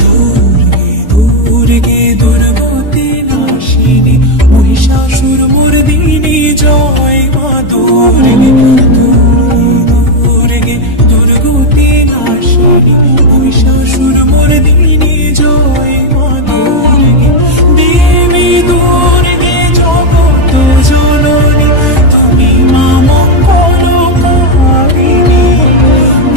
দুর্গে দুর্গে দুর্গতি নাশিনী মহিষাসুর মর্দিনী জয় মা দুর্গে দুর্গে দুর্গতি নাশিনী মহিষাসুর মর্দিনী জয় মা দুর্গে দেবী দুর্গে জগত জননী তুমি মা মঙ্গলকারিণী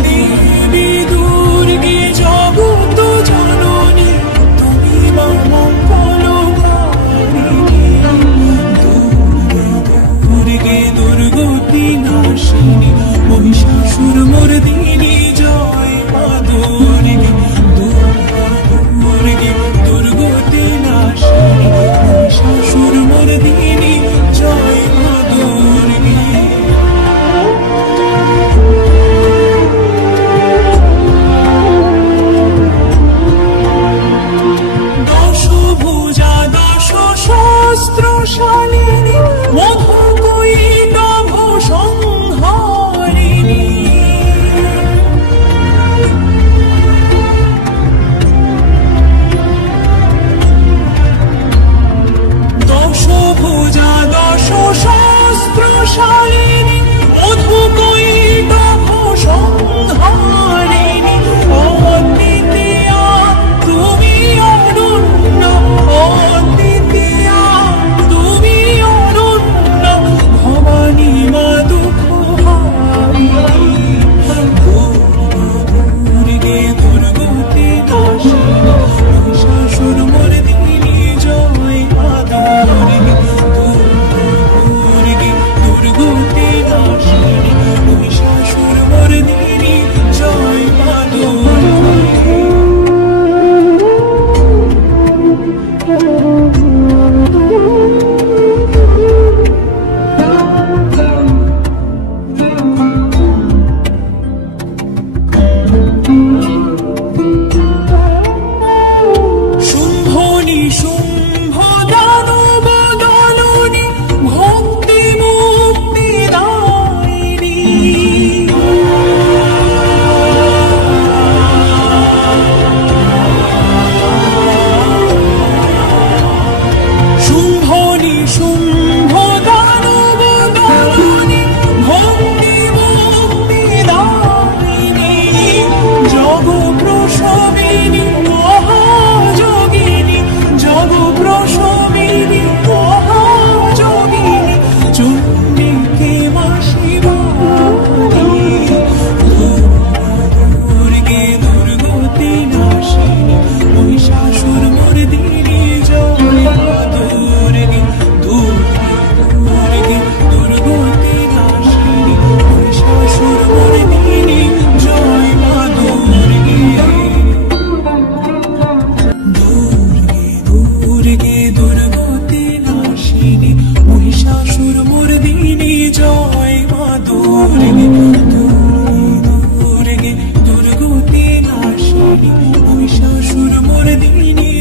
দেবী দুর্গে জগত জননী তুমি মা মঙ্গলকারিণী দুর্গে দুর্গতি নাশিনী মহিষাসুর মর্দিনী জয় মা দুর্গে দুর্গে দুর্গতি নাশিনী মহিষাসুর মর্দিনী জয় মা দুর্গে দশভুজা দশ শস্ত্রশালিনী মধুকৈটভ সংহারিণী দশভুজা দশ শস্ত্রশালিনী মধুকৈটভ সংহারিণী অদ্বিতীয়া তুমি অনন্য অদ্বিতীয়া তুমি অনন্য ভবানী মা দুঃখহারিণী দুর্গে দুর্গতি নাশিনী মহিষাসুর মর্দিনী জয় মা দুর্গে দুর্গে দুর্গতি নাশিনী মহিষাসুর মর্দিনী জয় মা দুর্গে শুম্ভনি শুম্ভ দানব দলনি ভক্তি মুক্তি দায়িনী শুম্ভনি শুম্ভ দানব দলনি ভক্তি মুক্তি দায়িনী জগ প্রসবিনী মহাযোগিনী জগ প্রসবিনী মহাযোগিনী চণ্ডিকে মা শিবানী দুর্গে দুর্গতি নাশিনী মহিষাসুর মর্দিনী জয় মা দুর্গে দুর্গে দুর্গতি নাশিনী মহিষাসুর মর্দিনী জয় মা দুর্গে দুর্গে দুর্গতি নাশিনী মহিষাসুর মর্দিনী জয় মা দুর্গে দুর্গে দুর্গতি নাশিনী মহিষাসুর মর্দিনী